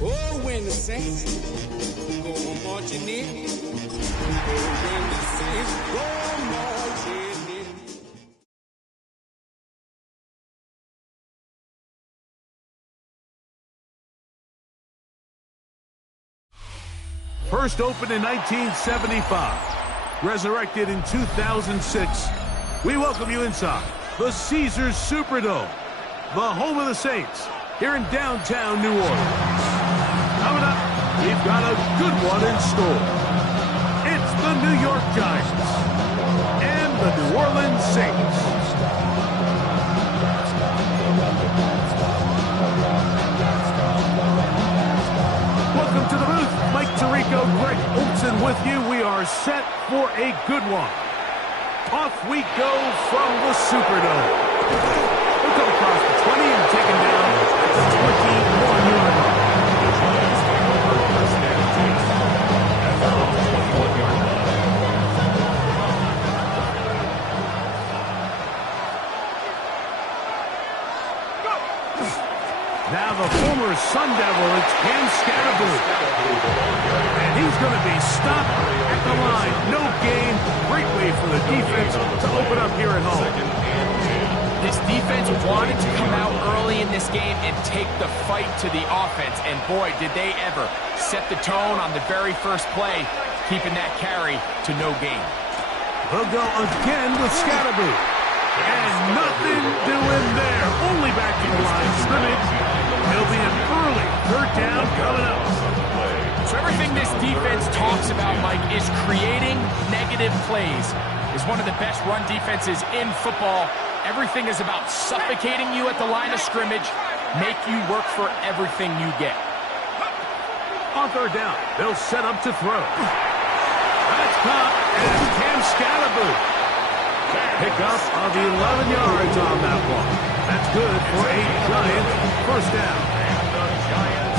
Oh, when the saints go marching in. Oh, when the saints go marching in. First opened in 1975, resurrected in 2006. We welcome you inside the Caesars Superdome, the home of the Saints, here in downtown New Orleans. Coming up, we've got a good one in store. It's the New York Giants and the New Orleans Saints. Welcome to the booth. Mike Tirico, Greg Olson with you. We are set for a good one. Off we go from the Superdome. We'll come across the 20 and take him down at the 21-yard line. Now the former Sun Devil, it's Cam Scatterboo. And he's going to be stopped at the line. No gain. Great way for the defense to open up here at home. This defense wanted to come out early in this game and take the fight to the offense. And boy, did they ever set the tone on the very first play, keeping that carry to no gain. They'll go again with Scatterboo. And nothing doing there. Only back to the line of scrimmage. It'll be an early third down coming up. So everything this defense talks about, Mike, is creating negative plays. Is one of the best run defenses in football. Everything is about suffocating you at the line of scrimmage, make you work for everything you get. On third down, they'll set up to throw. That's caught, and Cam Scatterboo. Pickup of 11 yards on that one. That's good for a Giant first down.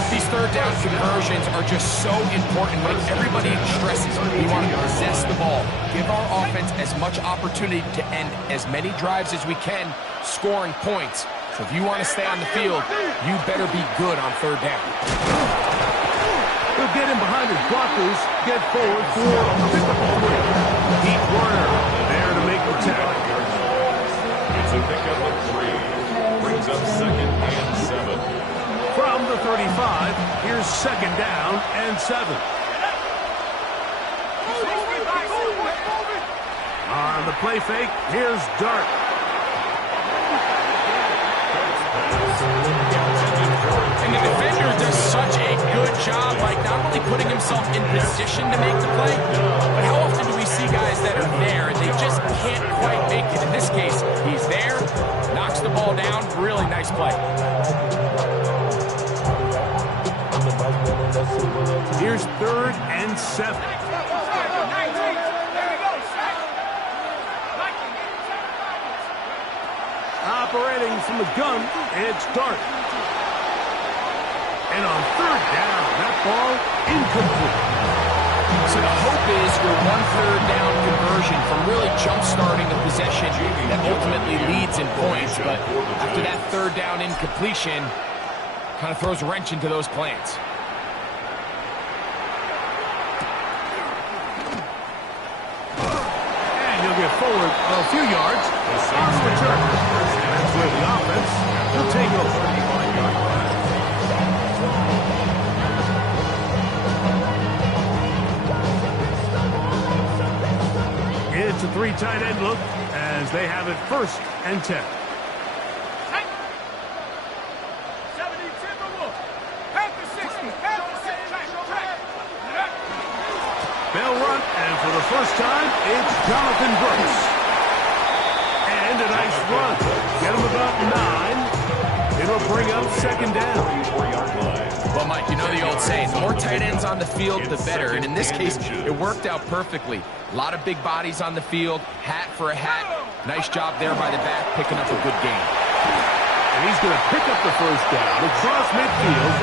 These third down conversions are just so important. When everybody stresses, we want to possess the ball. Give our offense as much opportunity to end as many drives as we can, scoring points. So if you want to stay on the field, you better be good on third down. They'll get him behind his blockers, get forward for a pickup of 3. Pete Werner there to make the tackle. It's a pickup of 3. Brings up 2nd and 7. From the 35, here's 2nd down and 7. On the play fake, here's Dart. And the defender does such a good job, like not only putting himself in position to make the play, but how often do we see guys that are there and they just can't quite make it? In this case, he's there, knocks the ball down, really nice play. Here's 3rd and 7. Operating from the gun, it's Dart. And on 3rd down, that ball incomplete. So the hope is your 1/3 down conversion from really jump-starting a possession that ultimately leads in points. But after that 3rd down incompletion, kind of throws a wrench into those plans. Get forward a few yards on the return. That's where the offense will take over. It's a 3 tight end look as they have it 1st and 10. They'll run, and for the first time, it's Jonathan Brooks. And a nice run. Get him about 9. It'll bring up 2nd down. Well, Mike, you know the old saying, the more tight ends on the field, the better. And in this case, it worked out perfectly. A lot of big bodies on the field, hat for a hat. Nice job there by the back, picking up a good gain. And he's going to pick up the first down across midfield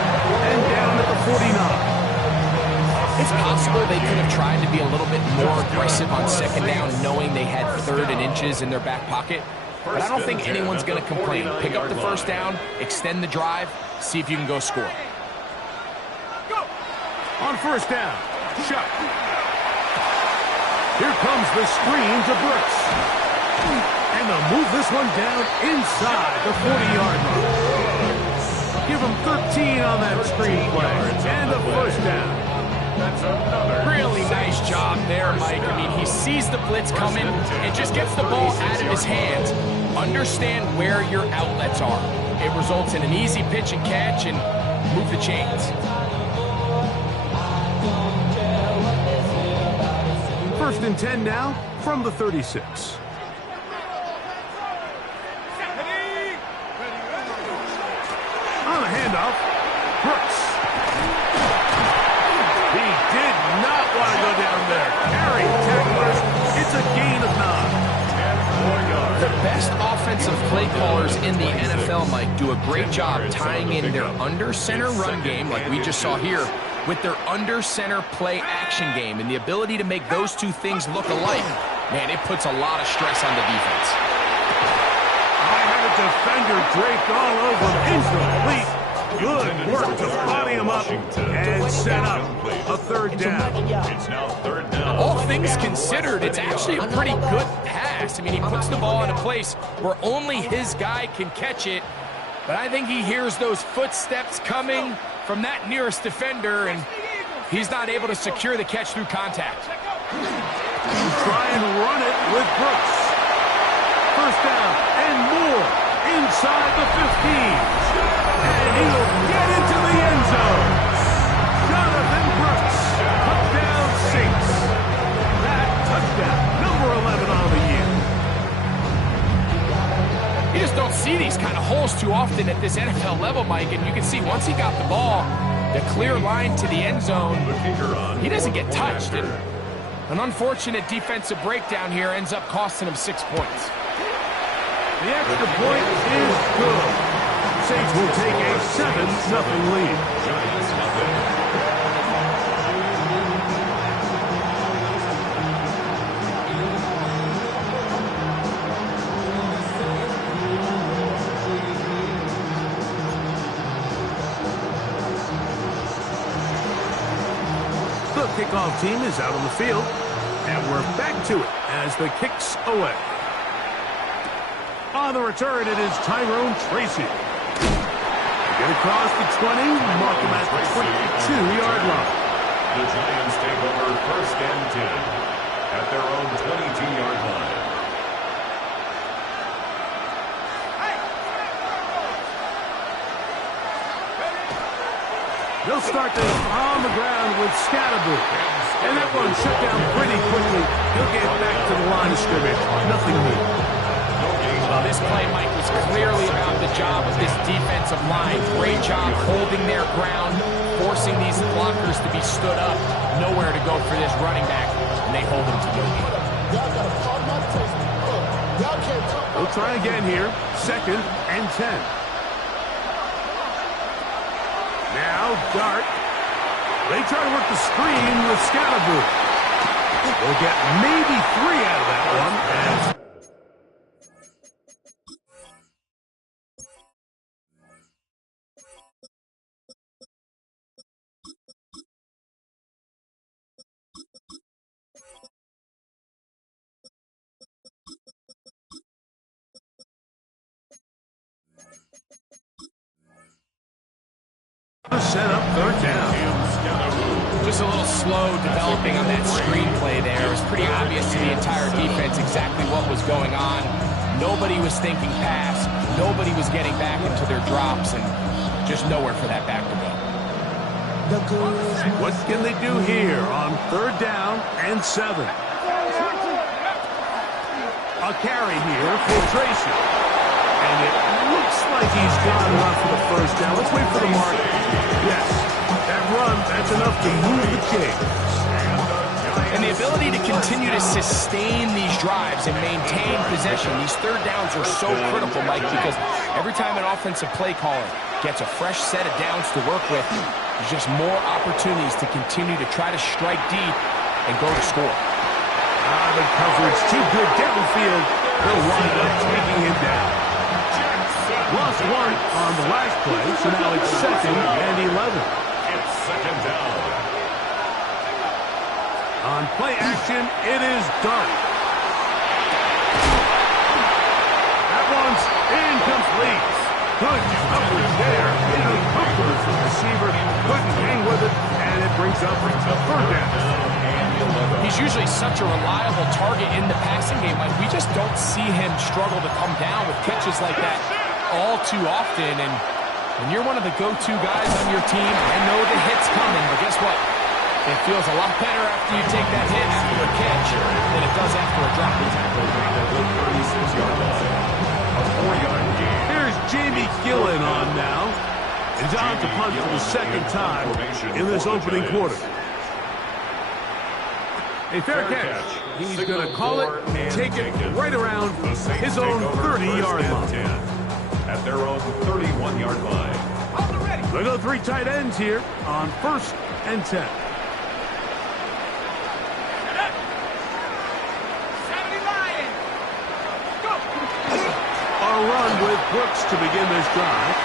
and down at the 49. It's possible they could have tried to be a little bit more aggressive on 2nd down, knowing they had 3rd and inches in their back pocket. but I don't think anyone's going to complain. Pick up the first down, extend the drive, see if you can go score. On first down, Shuck. Here comes the screen to Brooks. And they'll move this one down inside the 40-yard line. Give him 13 on that screen play. And a first down. Really nice job there, Mike. I mean, he sees the blitz coming and just gets the ball out of his hands. Understand where your outlets are. It results in an easy pitch and catch and move the chains. First and 10 now from the 36. On a handoff, Brooks. He did not want to go down there. Carry tacklers. It's a gain of 9. The best offensive play callers in the NFL, Mike, do a great job tying in their under-center run game, like we just saw here, with their under-center play action game. And the ability to make those two things look alike, man, it puts a lot of stress on the defense. I had a defender draped all over him. Incomplete. Good work to body him up and set up a third down. It's now third down. All things considered, it's actually a pretty good pass. I mean, he puts the ball in a place where only his guy can catch it. But I think he hears those footsteps coming from that nearest defender, and he's not able to secure the catch through contact. Try and run it with Brooks. First down and more inside the 15. And he'll get into the end zone. Jonathan Brooks, touchdown Saints. That touchdown, number 11 on the year. You just don't see these kind of holes too often at this NFL level, Mike, and you can see once he got the ball, the clear line to the end zone, he doesn't get touched. And an unfortunate defensive breakdown here ends up costing him 6 points. The extra point is good. Saints will take a 7-0 lead. Giants nothing. The kickoff team is out on the field, and we're back to it as the kick's away. On the return, it is Tyrone Tracy. Get across the 20, mark him at the 22-yard line. The Giants take over first and 10 at their own 22-yard line. They'll start this on the ground with Scatterboo. And that one shut down pretty quickly. He'll get back to the line of scrimmage. Nothing new. This play, Mike, was clearly about the job of this defensive line. Great job holding their ground, forcing these blockers to be stood up. Nowhere to go for this running back, and they hold him to no gain. We'll try again here. Second and 10. Now Dart. They try to work the screen with Scatterboo. They'll get maybe 3 out of that one. And set up third down. Just a little slow developing on that screenplay there. It was pretty obvious to the entire defense exactly what was going on. Nobody was thinking pass. Nobody was getting back into their drops, and just nowhere for that back to go. What can they do here on third down and 7? A carry here for Tracy. And it looks like he's got enough for the first down. Let's wait for the mark. Yes, that run, that's enough to move the chains. And the ability to continue to sustain these drives and maintain possession, these third downs are so critical, Mike, because every time an offensive play caller gets a fresh set of downs to work with, there's just more opportunities to continue to try to strike deep and go to score. The coverage too good downfield. They'll wind up taking him down. Lost one on the last play, so now it's 2nd and 11. It's 2nd down. On play action, it is Dart. That one's incomplete. Good coverage there. Into Hooker's the receiver. Couldn't hang with it, and it brings up a 3rd down. He's usually such a reliable target in the passing game. Like, we just don't see him struggle to come down with catches like that all too often. And when you're one of the go-to guys on your team, I know the hit's coming, but guess what? It feels a lot better after you take that hit after a catch than it does after a drop. Here's Jamie Gillen on now. He's on to punt for the 2nd time in this opening quarter. A fair catch. He's going to call it and take it right around his own 30-yard line. At their own 31-yard line. They'll go 3 tight ends here on 1st and 10. A run with Brooks to begin this drive.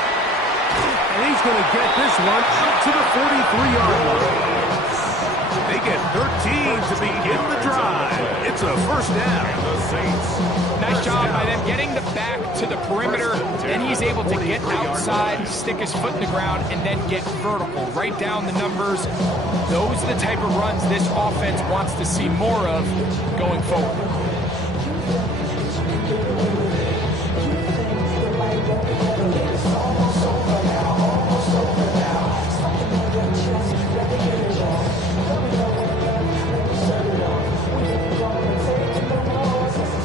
And he's going to get this one up to the 43-yard line. They get 13 to begin the drive. It's a 1st down. Nice job by them getting the back to the perimeter. Then he's able to get outside, stick his foot in the ground, and then get vertical. Right down the numbers. Those are the type of runs this offense wants to see more of going forward.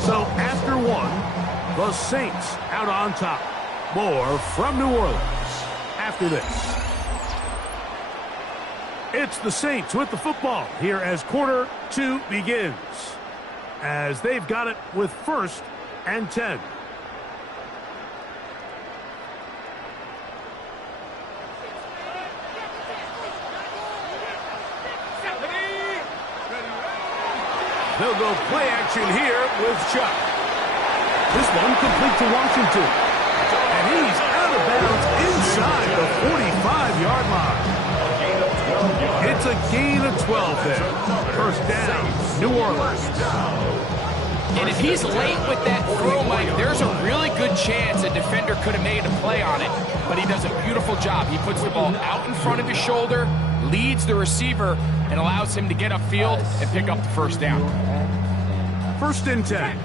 So after one, the Saints out on top. More from New Orleans after this. It's the Saints with the football here as quarter 2 begins. As they've got it with 1st and 10. They'll go play action here with Chuck. This one complete to Washington. And he's out of bounds inside the 45-yard line. It's a gain of 12 there. 1st down, New Orleans. And if he's late with that throw, Mike, there's a really good chance a defender could have made a play on it. But he does a beautiful job. He puts the ball out in front of his shoulder, leads the receiver, and allows him to get upfield and pick up the 1st down. 1st and 10.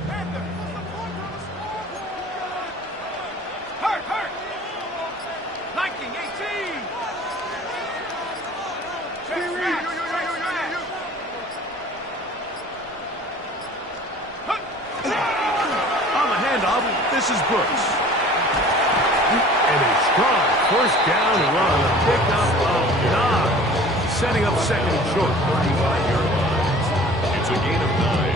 On the handoff, this is Brooks. And a strong 1st down run. A pickup of 9. Setting up 2nd and short. It's a gain of 9.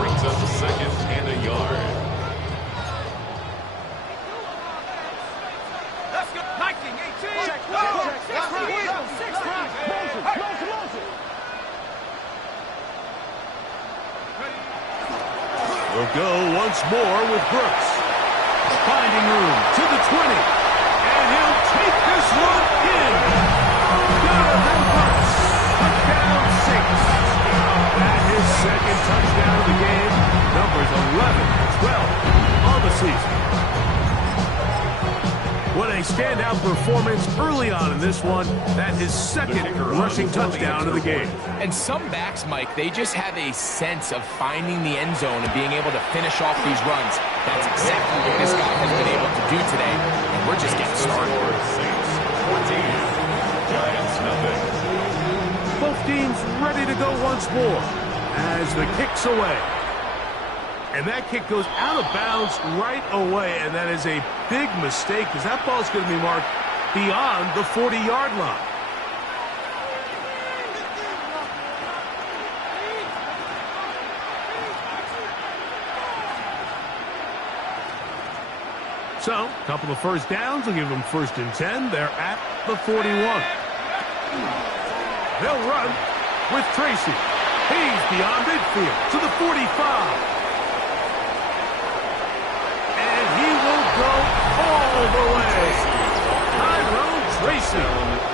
Brings up 2nd and a yard. Let's go. 19, 18. Check. We'll go once more with Brooks. Finding room to the 20. And he'll take this one in. Jonathan Brooks. Touchdown Saints. That is 2nd touchdown of the game. Numbers 11, 12 on the season. What a standout performance early on in this one. That is 2nd rushing touchdown of the game. And some backs, Mike, they just have a sense of finding the end zone and being able to finish off these runs. That's exactly what this guy has been able to do today. And we're just getting started. Saints 14, Giants nothing. Both teams ready to go once more as the kick's away. And that kick goes out of bounds right away, and that is a big mistake because that ball's going to be marked beyond the 40-yard line. So, a couple of 1st downs will give them 1st and 10. They're at the 41. They'll run with Tracy. He's beyond midfield to the 45. go all the way. Tyrone Tracy.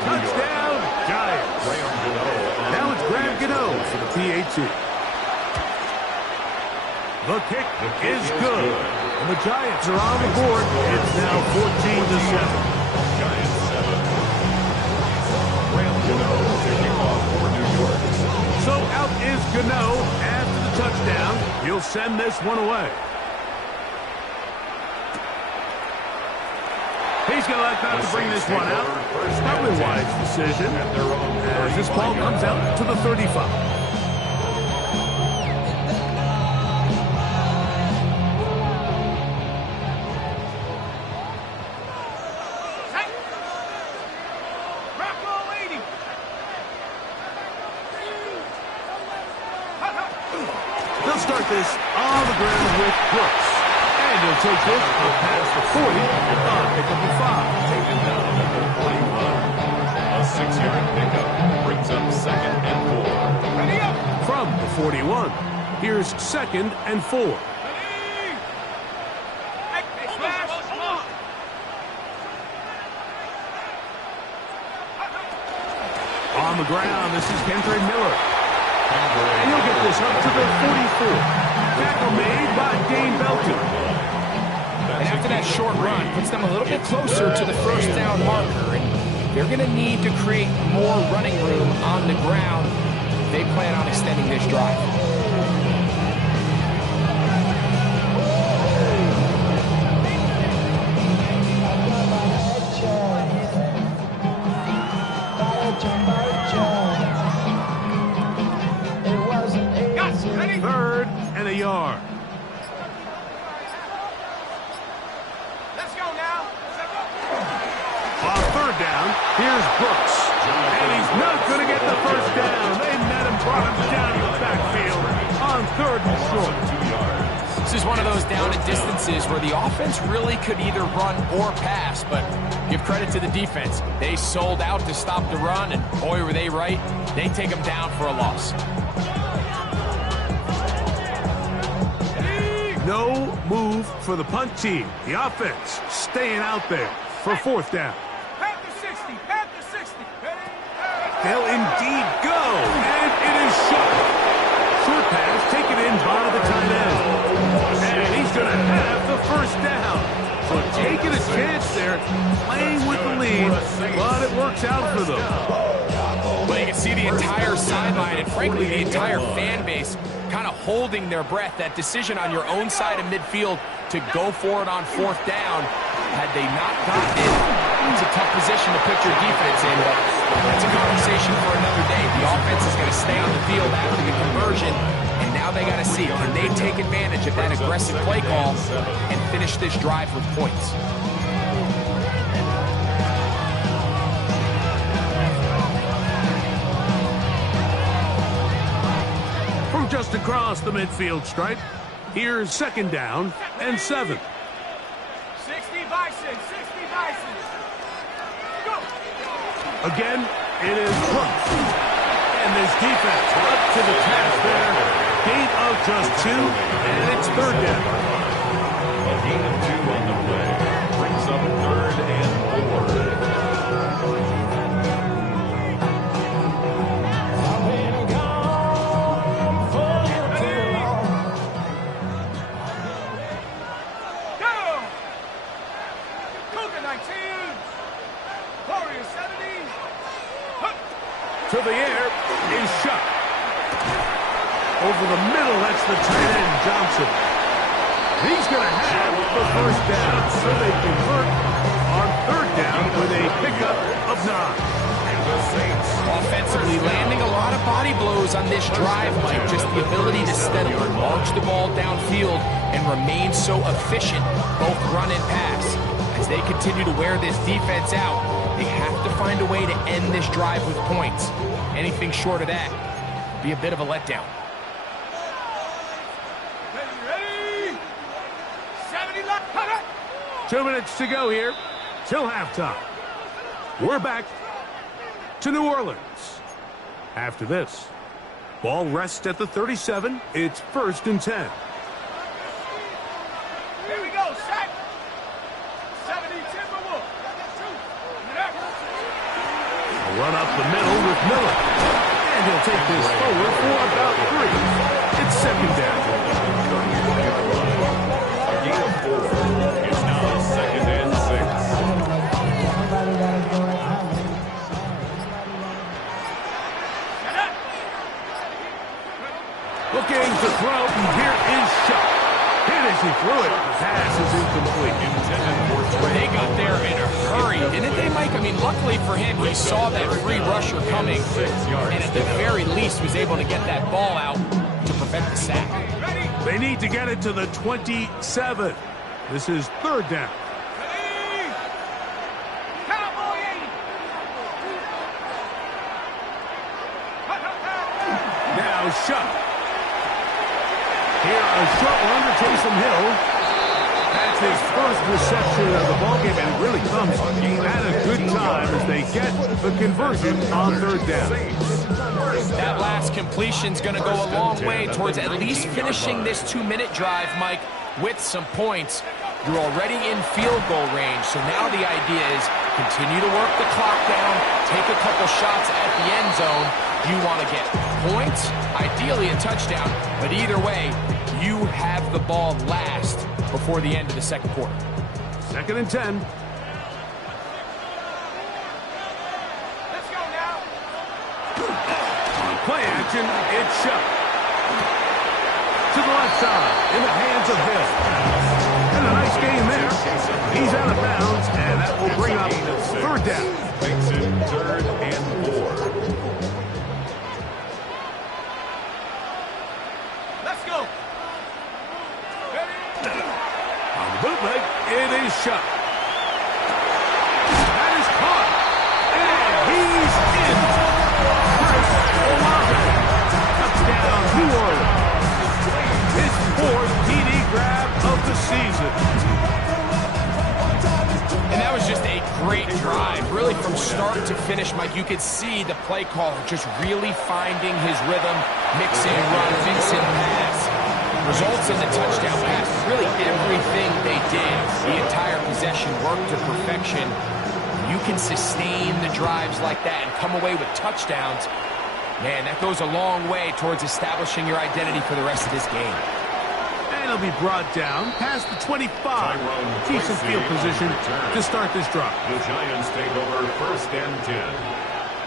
Touchdown, Giants. Now it's Graham Gano for the PAT. The kick is good. And the Giants are on the board. It's now 14-7. Giants 7. Graham Gano taking off for New York. So out is Gano after the touchdown. He'll send this one away. He's going to elect not to bring this one out. Probably a wise decision as this ball comes out to the 35. They'll start this on the ground with Brooks. And he'll take this up past the 40 and pick up the 5. Taken down at the 45. A 6-yard pickup brings up 2nd and 4. Ready up. From the 41, here's 2nd and 4. Ready. Hey, smash. Hold on. On the ground, this is Kendre Miller. And he'll get this up to the 44. Tackle made by Dane Belton. And after that short run, puts them a little bit closer to the first down marker. And they're going to need to create more running room on the ground if they plan on extending this drive. Third and a yard. Let's go now. On 3rd down, here's Brooks. And he's not going to get the first down. They met him, brought him down to the backfield on 3rd and short. 2 yards. This is one of those down and distances where the offense really could either run or pass, but give credit to the defense. They sold out to stop the run, and boy, were they right. They take them down for a loss. No move for the punt team. The offense staying out there for 4th down. Panther 60. Panther 60. Ready. They'll indeed go, and it is short. Short pass taken in by the tight end. And he's going to have the first down. So taking a chance there, playing with the lead, but it works out for them. Well, you can see the entire sideline and, frankly, the entire fan base kind of holding their breath. That decision on your own side of midfield to go for it on 4th down, had they not gotten it, it's a tough position to put your defense in, but that's a conversation for another day. The offense is going to stay on the field after the conversion, and now they got to see, can they take advantage of that aggressive play call and finish this drive with points? From just across the midfield stripe, here's 2nd down and 7. 60 Bison. 60 Bison. Go. Again, it is Brooks. And this defense up to the task there. Gain of just 2, and it's 3rd down. A gain of 2 on the play brings up 3rd and 4. To the air is shot. Over the middle, that's the tight end, Johnson. He's going to have the first down, so they convert on 3rd down with a pickup of 9. And the Saints Offensively, landing a lot of body blows on this drive, Mike. Just the ability to steadily march the ball downfield and remain so efficient, both run and pass. As they continue to wear this defense out, they have to find a way to end this drive with points. Anything short of that would be a bit of a letdown. Ready. 70 left. 2 minutes to go here till halftime. We're back to New Orleans. After this, ball rests at the 37. It's 1st and 10. Here we go. Set. Run up the middle with Miller. And he'll take this forward for about 3. It's second down. A gain of 4. It's now second and 6. Looking to throw, and here is Shuck. Hit as he threw it. Pass is incomplete. Intended for 3. They got there in a hurry, didn't they, Mike? I mean, luckily for him, he saw that free rusher coming, 6 yards. and at the very least was able to get that ball out to prevent the sack. They need to get it to the 27. This is third down. Now Shuck. Here, a short one to Taysom Hill. That's his first reception of the ballgame, and it really comes at a good time as they get the conversion on third down. That last completion's going to go a long way towards at least finishing this 2-minute drive, Mike, with some points. You're already in field goal range, so now the idea is continue to work the clock down, take a couple shots at the end zone. You want to get points, ideally a touchdown, but either way, you have the ball last before the end of the second quarter. Second and 10. Let's go now. On play action, it's Shuck. To the left side, in the hands of Hill. And a nice game there. He's out of bounds, and that will bring up third down. Makes it third and 4. Let's go. On the bootleg, it is Shuck. That is caught. And he's in. Chris Olave. Touchdown, New Orleans. His 4th TD grab of the season. And that was just a great drive. Really from start to finish, Mike, you could see the play caller just really finding his rhythm, mixing run, mixing pass. Results in the touchdown pass. Really everything they did, the entire possession worked to perfection. You can sustain the drives like that and come away with touchdowns. Man, that goes a long way towards establishing your identity for the rest of this game. And he'll be brought down past the 25. Decent field position to start this drive. The Giants take over first and 10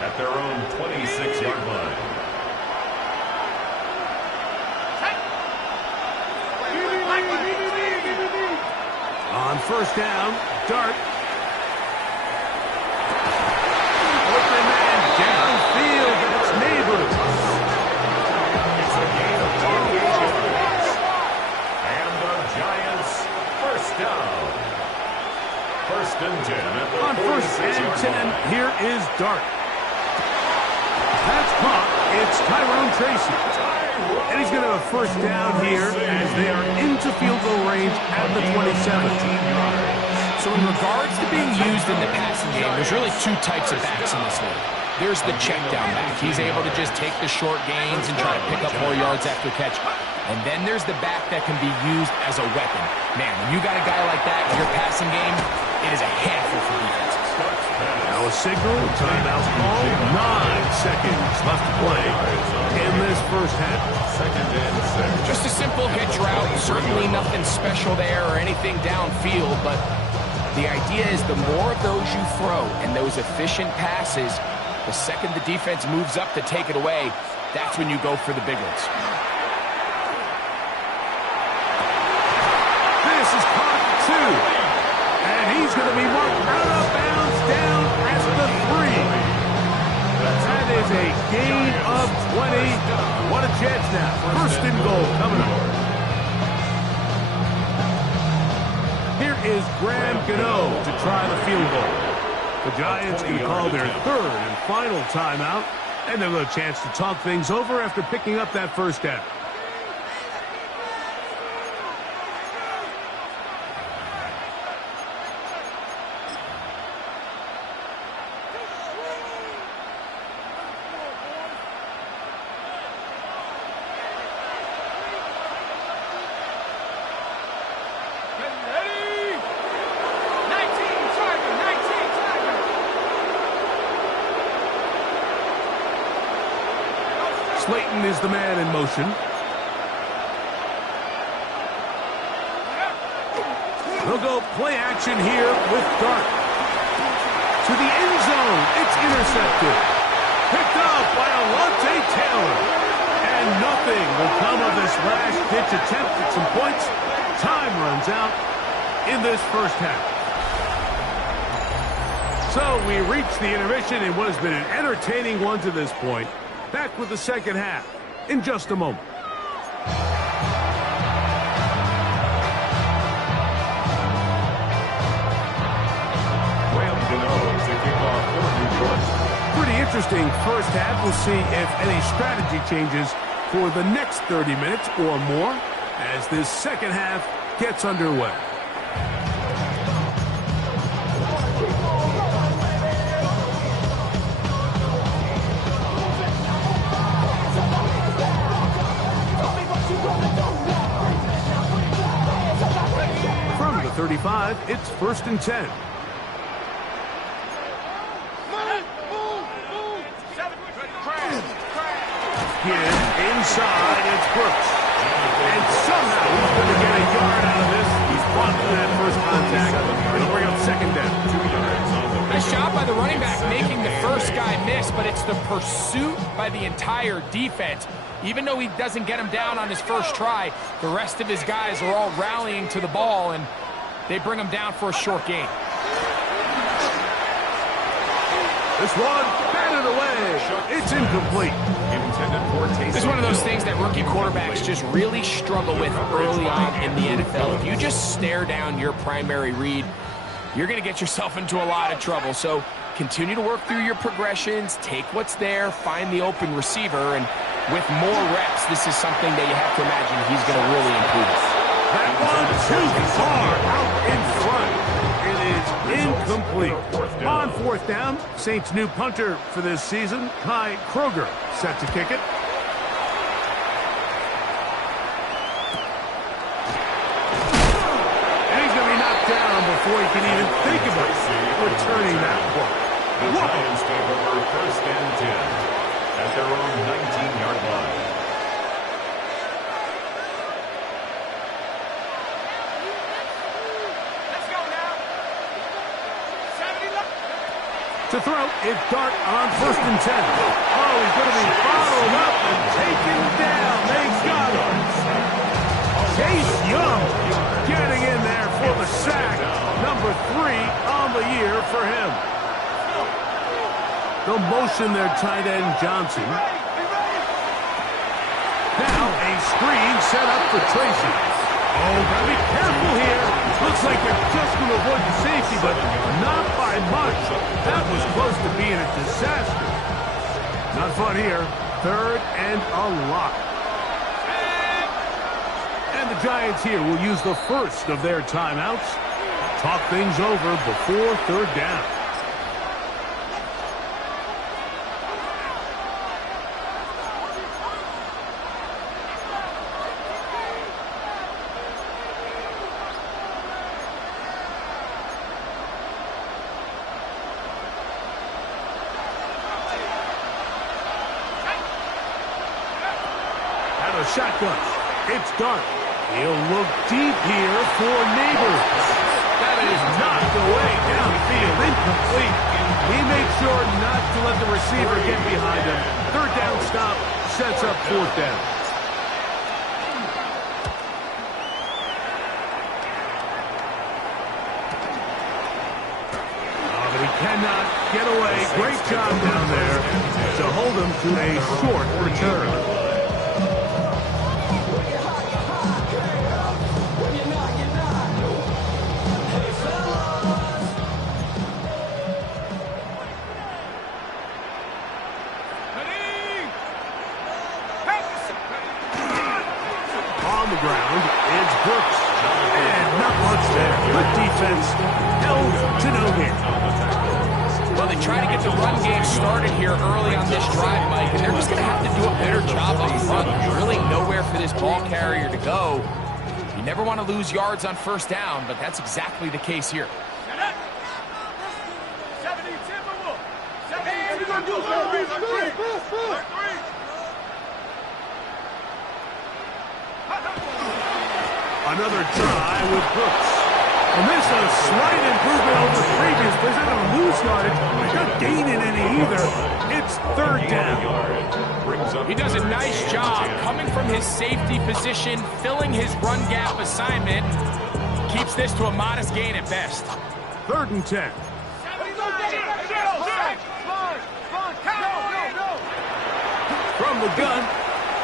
at their own 26-yard line. On first down, Dart. Open man downfield. That's Neighbors. It's a gain of 28 yards. And the Giants first down. First and 10 at the On first and 46-yard 10, line. here is Dart. That's caught. It's Tyrone Tracy. And he's going to have a first down here as they are into field goal range at the 27. So in regards to being used in the passing game, there's really 2 types of backs in this league. There's the check down back. He's able to just take the short gains and try to pick up more yards after catch. And then there's the back that can be used as a weapon. Man, when you got a guy like that in your passing game, it is a handful for defenses. Now a signal, timeout call, 9 seconds left to play in this first half. Second and 6. Just a simple hitch route, certainly nothing special there or anything downfield, but the idea is the more of those you throw and those efficient passes, the second the defense moves up to take it away, that's when you go for the big ones. This is caught 2. And he's going to be marked out of bounds down at the 3. That is a gain of 20. What a chance now. First and goal coming up. Here is Graham Gano to try the field goal. The Giants can call their third and final timeout, and they'll have a chance to talk things over after picking up that first down. Slayton is the man in motion. They'll go play action here with Dart. To the end zone. It's intercepted. Picked up by Alontae Taylor. And nothing will come of this last-ditch attempt at some points. Time runs out in this first half. So we reach the intermission in what has been an entertaining one to this point. Back with the second half in just a moment. Pretty interesting first half. We'll see if any strategy changes for the next 30 minutes or more as this second half gets underway. From the 35, it's 1st and 10. Inside, it's Brooks. And somehow he's going to get a yard out of this. He's blocking that first contact. It'll bring up second down. Nice job by the running back making the first guy miss, but it's the pursuit by the entire defense. Even though he doesn't get him down on his first try, the rest of his guys are all rallying to the ball, and they bring him down for a short gain. This one, batted away. It's incomplete. It's one of those things that rookie quarterbacks just really struggle with early on in the NFL. If you just stare down your primary read, you're going to get yourself into a lot of trouble. So continue to work through your progressions, take what's there, find the open receiver, and with more reps, this is something that you have to imagine he's going to really improve. That one too far out in front. It is incomplete. On 4th down, Saints' new punter for this season, Kai Kroger, set to kick it. And he's going to be knocked down before he can even think about returning that ball. The Giants take over 1st and 10 at their own 19-yard line. To throw, it's Dart on 1st and 10. Oh, he's going to be followed up and taken down. They got him. Chase Young getting in there for the sack. Number 3 on the year for him. They'll motion their tight end Johnson. Now a screen set up for Tracy. Oh, gotta be careful here. Looks like they're just going to avoid the safety, but not by much. That was close to being a disaster. Not fun here. 3rd and a lot. And the Giants here will use the first of their timeouts. Talk things over before 3rd down. Shotgun. It's Dart. He'll look deep here for Neighbors. That is knocked away downfield. Incomplete. He made sure not to let the receiver get behind him. 3rd down stop sets up 4th down. Oh, but he cannot get away. Great job down there to hold him to a short return. Well, they try to get the run game started here early on this drive, Mike, and they're just going to have to do a better job up front. There's really nowhere for this ball carrier to go. You never want to lose yards on 1st down, but that's exactly the case here. another try with Brooks. And this is a slight improvement over the previous. They didn't lose yardage. They're not gaining any either. It's third down. He does a nice job coming from his safety position, filling his run gap assignment. Keeps this to a modest gain at best. 3rd and 10. From the gun,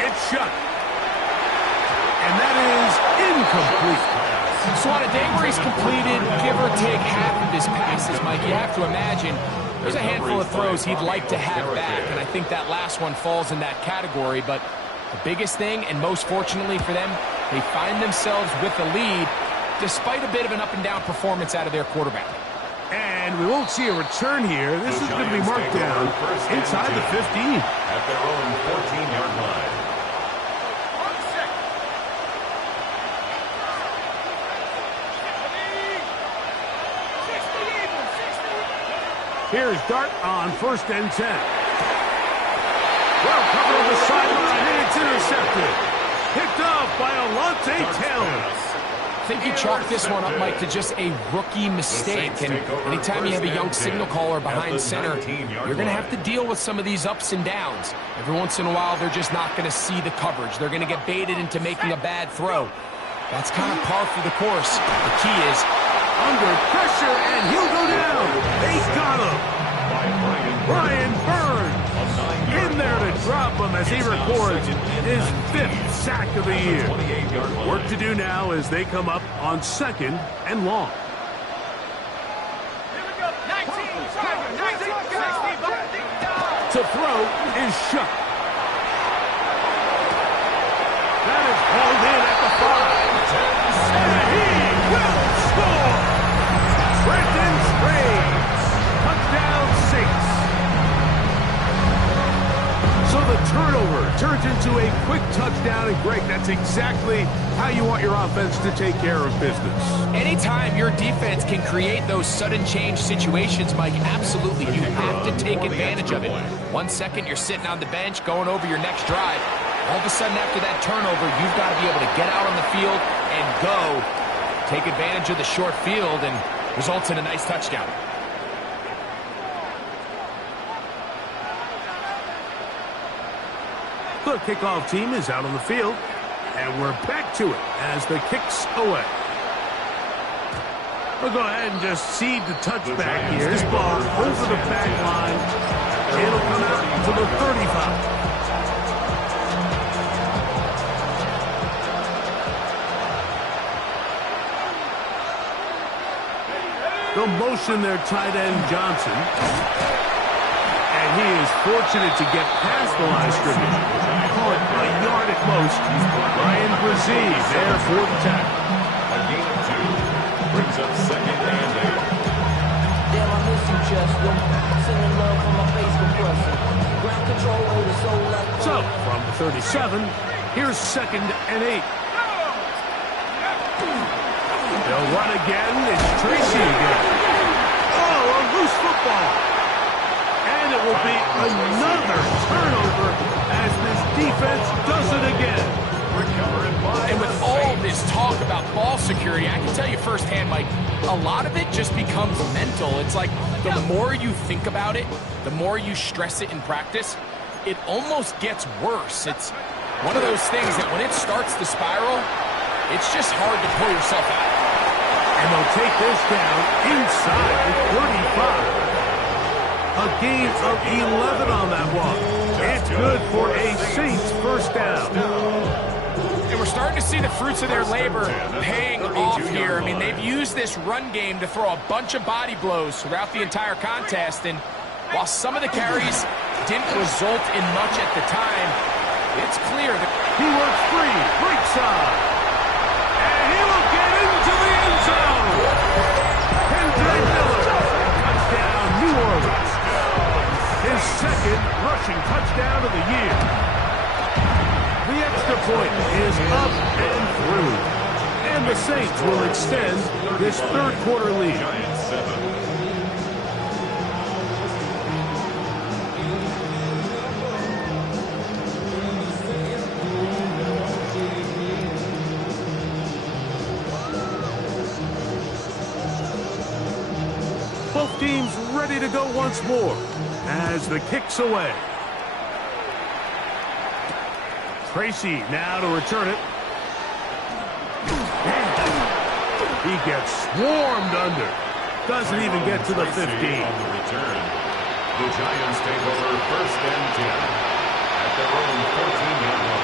it's shut. And that is incomplete. So on a day where he's completed, give or take half of his passes, Mike, you have to imagine there's a handful of throws he'd like to have back, and I think that last one falls in that category. But the biggest thing, and most fortunately for them, they find themselves with the lead despite a bit of an up-and-down performance out of their quarterback. And we won't see a return here. This is going to be marked down inside the 15. At their own 14-yard line. Here's Dart on 1st and 10. Well covered on the sideline, and it's intercepted. Picked off by Alontae Taylor. I think he chalked this one up, Mike, to just a rookie mistake. And anytime you have a young signal caller behind center, you're going to have to deal with some of these ups and downs. Every once in a while, they're just not going to see the coverage. They're going to get baited into making a bad throw. That's kind of par for the course. The key is under pressure, and he'll go down. They got him. Brian Burns in there to drop him as he records his 5th sack of the year. Work to do now as they come up on 2nd and long. To throw is shut. That is hauled in at the 5. And he will score. Trenton Strange. Touchdown Saints. So the turnover turns into a quick touchdown. And Greg, that's exactly how you want your offense to take care of business. Anytime your defense can create those sudden change situations, Mike, absolutely, you have to take advantage of it. 1 second, you're sitting on the bench, going over your next drive. All of a sudden, after that turnover, you've got to be able to get out on the field and go. Take advantage of the short field and results in a nice touchdown. The kickoff team is out on the field, and we're back to it as the kick's away. We'll go ahead and just seed the touchback here. This ball over the back line. It'll come out to the 35. They'll motion their tight end, Johnson. And he is fortunate to get past the line of scrimmage. Call it a yard at most. Ryan Brzee there for the tackle. A gain of 2. Brings up 2nd and 8. Damn, I miss you, Chester. Sending love from my face compressor. Ground control with a soul like... So, from the 37, here's 2nd and 8. They'll run again. It's Tracy again. Oh, a loose football. And it will be another turnover as this defense does it again. And with all this talk about ball security, I can tell you firsthand, Mike, a lot of it just becomes mental. It's like the more you think about it, the more you stress it in practice, it almost gets worse. It's one of those things that when it starts to spiral, it's just hard to pull yourself out. And they'll take this down inside the 35. A gain of 11 on that one. It's good for a Saints first down. And we're starting to see the fruits of their labor paying off here. I mean, they've used this run game to throw a bunch of body blows throughout the entire contest. And while some of the carries didn't result in much at the time, it's clear that he works free, right side. And he will get into the end zone. Kendrick Miller, touchdown, New Orleans. His 2nd rushing touchdown of the year. The extra point is up and through. And the Saints will extend this 3rd quarter lead. Giants 7. ready to go once more as the kick's away. Tracy now to return it. He gets swarmed under. Doesn't even get to the 15. On the return. The Giants take over 1st and 10 at their own 14-yard line.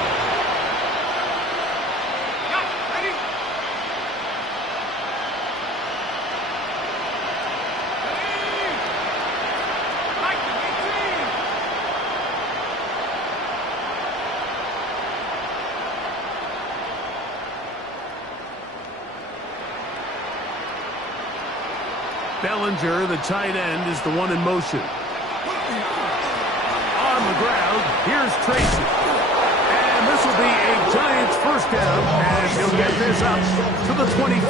Bellinger, the tight end, is the one in motion. On the ground, here's Tracy. And this will be a Giants first down as he'll get this up to the 25.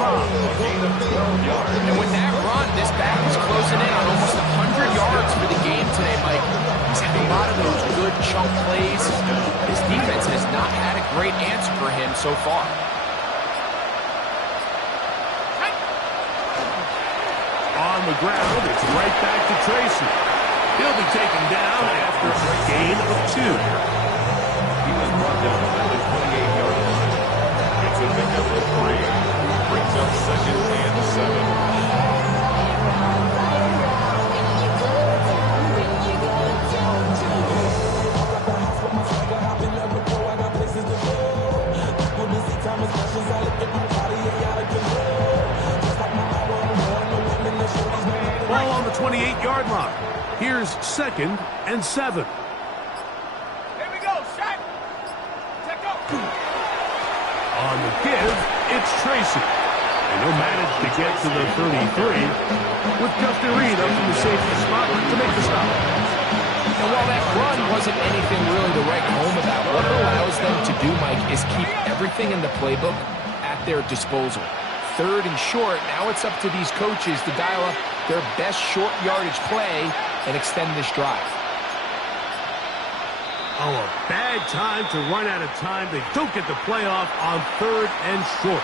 And with that run, this back is closing in on almost 100 yards for the game today, Mike. He's had a lot of those good chunk plays. His defense has not had a great answer for him so far. On the ground, it's right back to Tracy. He'll be taken down after a gain of 2. He was brought down at the 28-yard line. It's a pickup of 3. Brings up 2nd and 7. Ball on the 28-yard line. Here's 2nd and 7. Here we go, shot. Take off. On the give, it's Tracy. And he'll manage to get to the 33 with Justin Reed up in the safety spot to make the stop. And while that run wasn't anything really to write home about, what it allows them to do, Mike, is keep everything in the playbook at their disposal. 3rd and short, now it's up to these coaches to dial up their best short yardage play and extend this drive. Oh, a bad time to run out of time. They don't get the playoff on 3rd and short.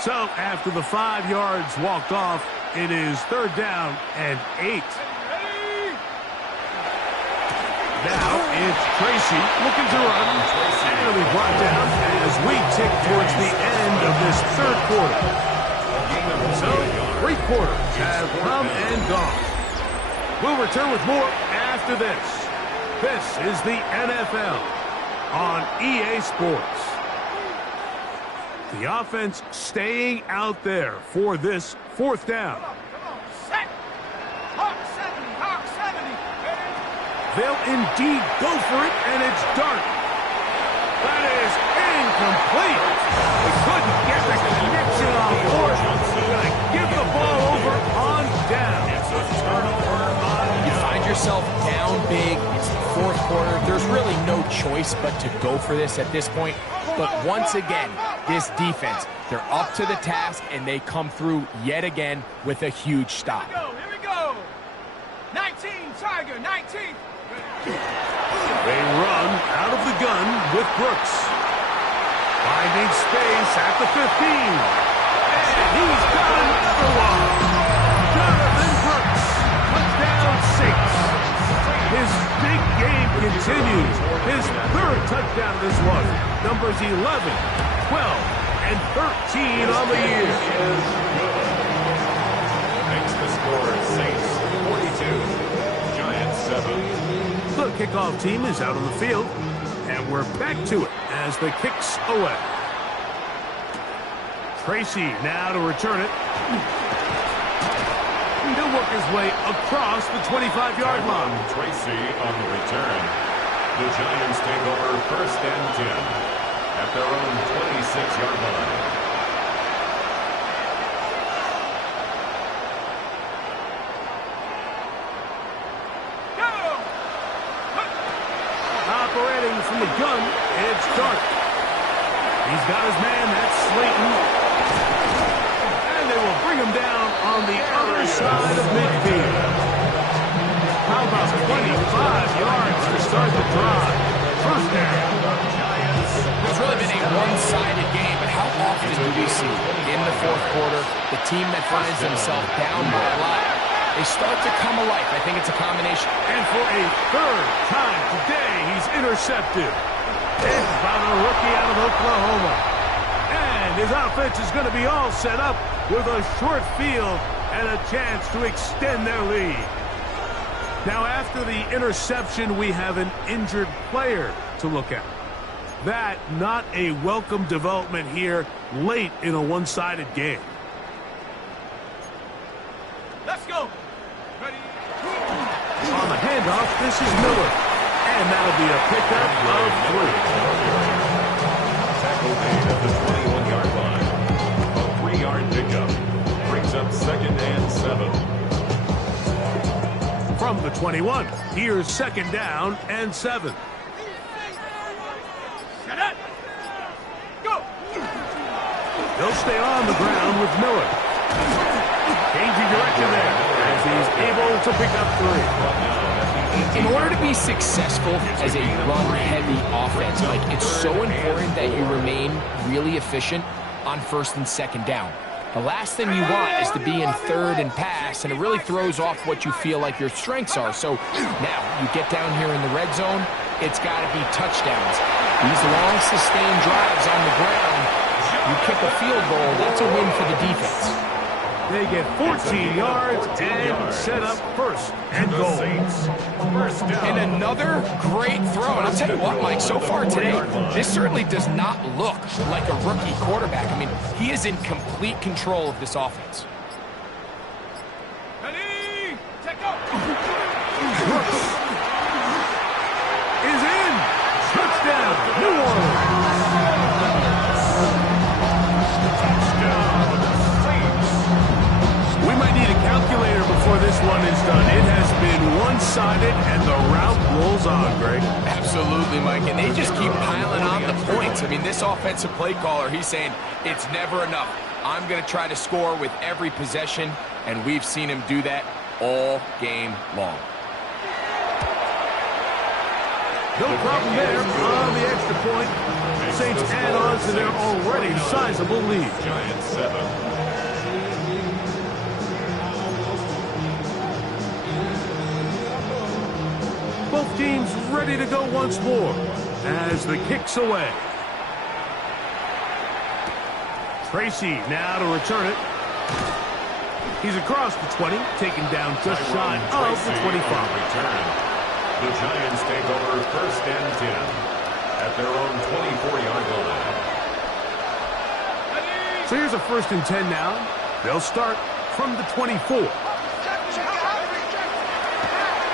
So after the 5 yards walked off, it is 3rd down and 8. Now it's Tracy looking to run, and he'll be brought down as we tick towards the end of this 3rd quarter. So 3 quarters have come and gone. We'll return with more after this. This is the NFL on EA Sports. The offense staying out there for this 4th down. Set. Hawk 70, Hawk 70. They'll indeed go for it, and it's Dart. That is incomplete. We couldn't get the connection on board. Going to give the ball over on down. It's a turnover on You find yourself down big. It's the 4th quarter. There's really no choice but to go for this at this point. But once again, this defense, they're up to the task, and they come through yet again with a huge stop. Here we go. 19, Tiger, 19. They run out of the gun with Brooks. Finding space at the 15. And he's got another one. Jonathan Brooks. Touchdown 6. His big game continues. His 3rd touchdown this one. Numbers 11, 12, and 13 on the year. Makes the score Saints 42, Giants 7. The kickoff team is out on the field, and we're back to it as the kick's away. Tracy now to return it. He'll work his way across the 25-yard line. Tracy on the return. The Giants take over 1st and 10 at their own 26-yard line. Operating from the gun, it's Dart. He's got his man, that's Slayton. And they will bring him down on the other side of midfield. How about 25 yards to start the drive? First down. It's really been a one-sided game, but how often do we see in the fourth quarter the team that finds themselves down by a lot, they start to come alive? I think it's a combination. And for a third time today, he's intercepted. It's by the rookie out of Oklahoma. And his offense is going to be all set up with a short field and a chance to extend their lead. Now, after the interception, we have an injured player to look at. That not a welcome development here late in a one-sided game. Let's go. Ready? On the handoff, this is Miller. And that'll be a pickup of 3. Tackle made at the 21-yard line. A 3-yard pickup. Brings up 2nd and 7. From the 21, here's 2nd down and 7. Shut up. Go. They'll stay on the ground with Miller. Changing direction there as he's able to pick up 3. In order to be successful as a run-heavy offense, Mike, it's so important that you remain really efficient on 1st and 2nd down. The last thing you want is to be in 3rd and pass, and it really throws off what you feel like your strengths are. So now you get down here in the red zone, it's got to be touchdowns. These long, sustained drives on the ground, you kick a field goal, that's a win for the defense. They get 14 yards and set up 1st and goal. And another great throw. And I'll tell you what, Mike, so far today, this certainly does not look like a rookie quarterback. I mean, he is in complete control of this offense. Ready? Take off. Is in. Touchdown, New Orleans. We might need a calculator before this one is done. It has been one-sided, and the route rolls on, Greg. Absolutely, Mike, and they just keep piling on the points. I mean, this offensive play caller, he's saying it's never enough. I'm going to try to score with every possession, and we've seen him do that all game long. No problem there on the extra point. Saints add on to their already sizable lead. Giants 7. Both teams ready to go once more as the kick's away. Tracy now to return it. He's across the 20, taken down just shy of the 25. The Giants take over 1st and 10 at their own 24-yard line. So here's a 1st and 10 now. They'll start from the 24.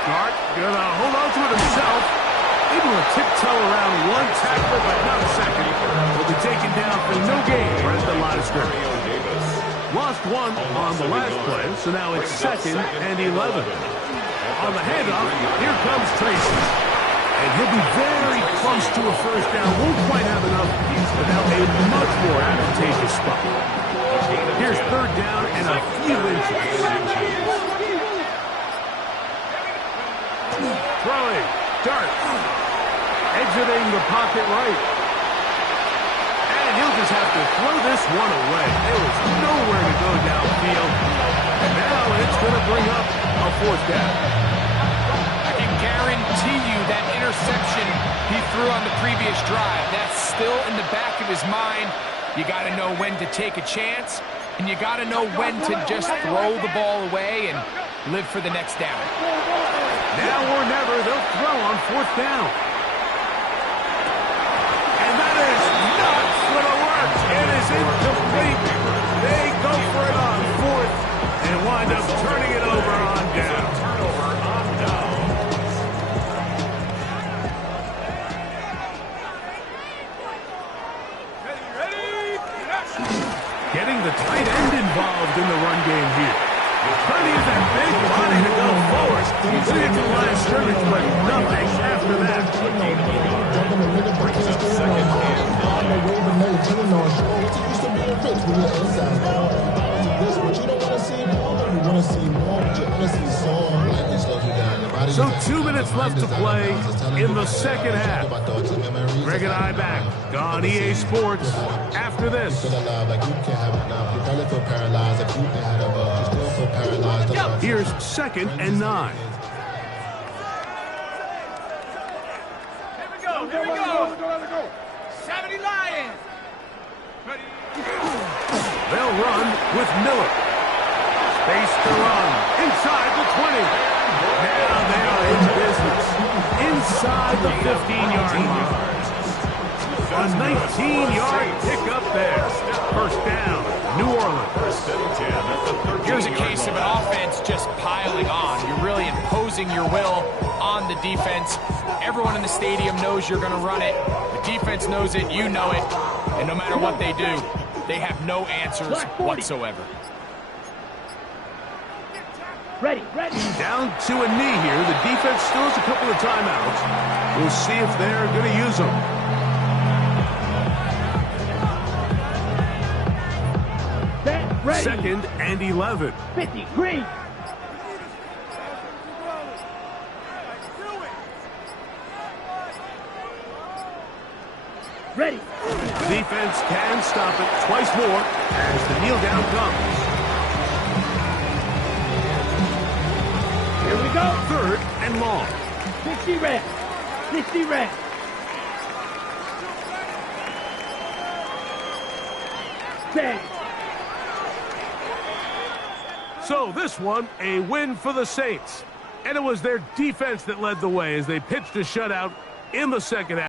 Hart gonna hold on to it himself. Able to tiptoe around one tackler, but not a second. Will be taken down for no gain right at the line of scrimmage. Lost one on the last play, so now it's 2nd and 11. On the handoff, here comes Tracy. And he'll be very close to a 1st down. Won't quite have enough, but now a much more advantageous spot. Here's 3rd down and a few inches. Throwing, Dart, exiting the pocket right. And he'll just have to throw this one away. There was nowhere to go downfield. And now it's going to bring up a 4th down. I can guarantee you that interception he threw on the previous drive, that's still in the back of his mind. You got to know when to take a chance, and you got to know when to just throw the ball away and live for the next down. Now or never, they'll throw on 4th down. And that is not going to work. It is incomplete. They go for it on 4th and wind up turning it over on down. Getting the tight end involved in the run game here. Plenty of that big body to go forward. He's in the line of scrimmage, but nothing after that. Brings up 2nd and 9. So 2 minutes minutes left to play in the second half. Greg and I back on EA Sports after this. Here's 2nd and 9. Here we go. 70 Lions. They'll run with Miller. Space to run inside the 20. Now they are in business inside the 15-yard line. A 19-yard pickup there. First down, New Orleans. Here's a case of an offense just piling on. You're really imposing your will on the defense. Everyone in the stadium knows you're going to run it. The defense knows it, you know it. And no matter what they do, they have no answers whatsoever. Ready. Down to a knee here. The defense still has a couple of timeouts. We'll see if they're going to use them. Ready. 2nd and 11. 50, green. Ready. Defense can stop it twice more as the kneel down comes. Here we go. 3rd and long. 60 red. 60 red. Ten. So this one, a win for the Saints. And it was their defense that led the way as they pitched a shutout in the second half.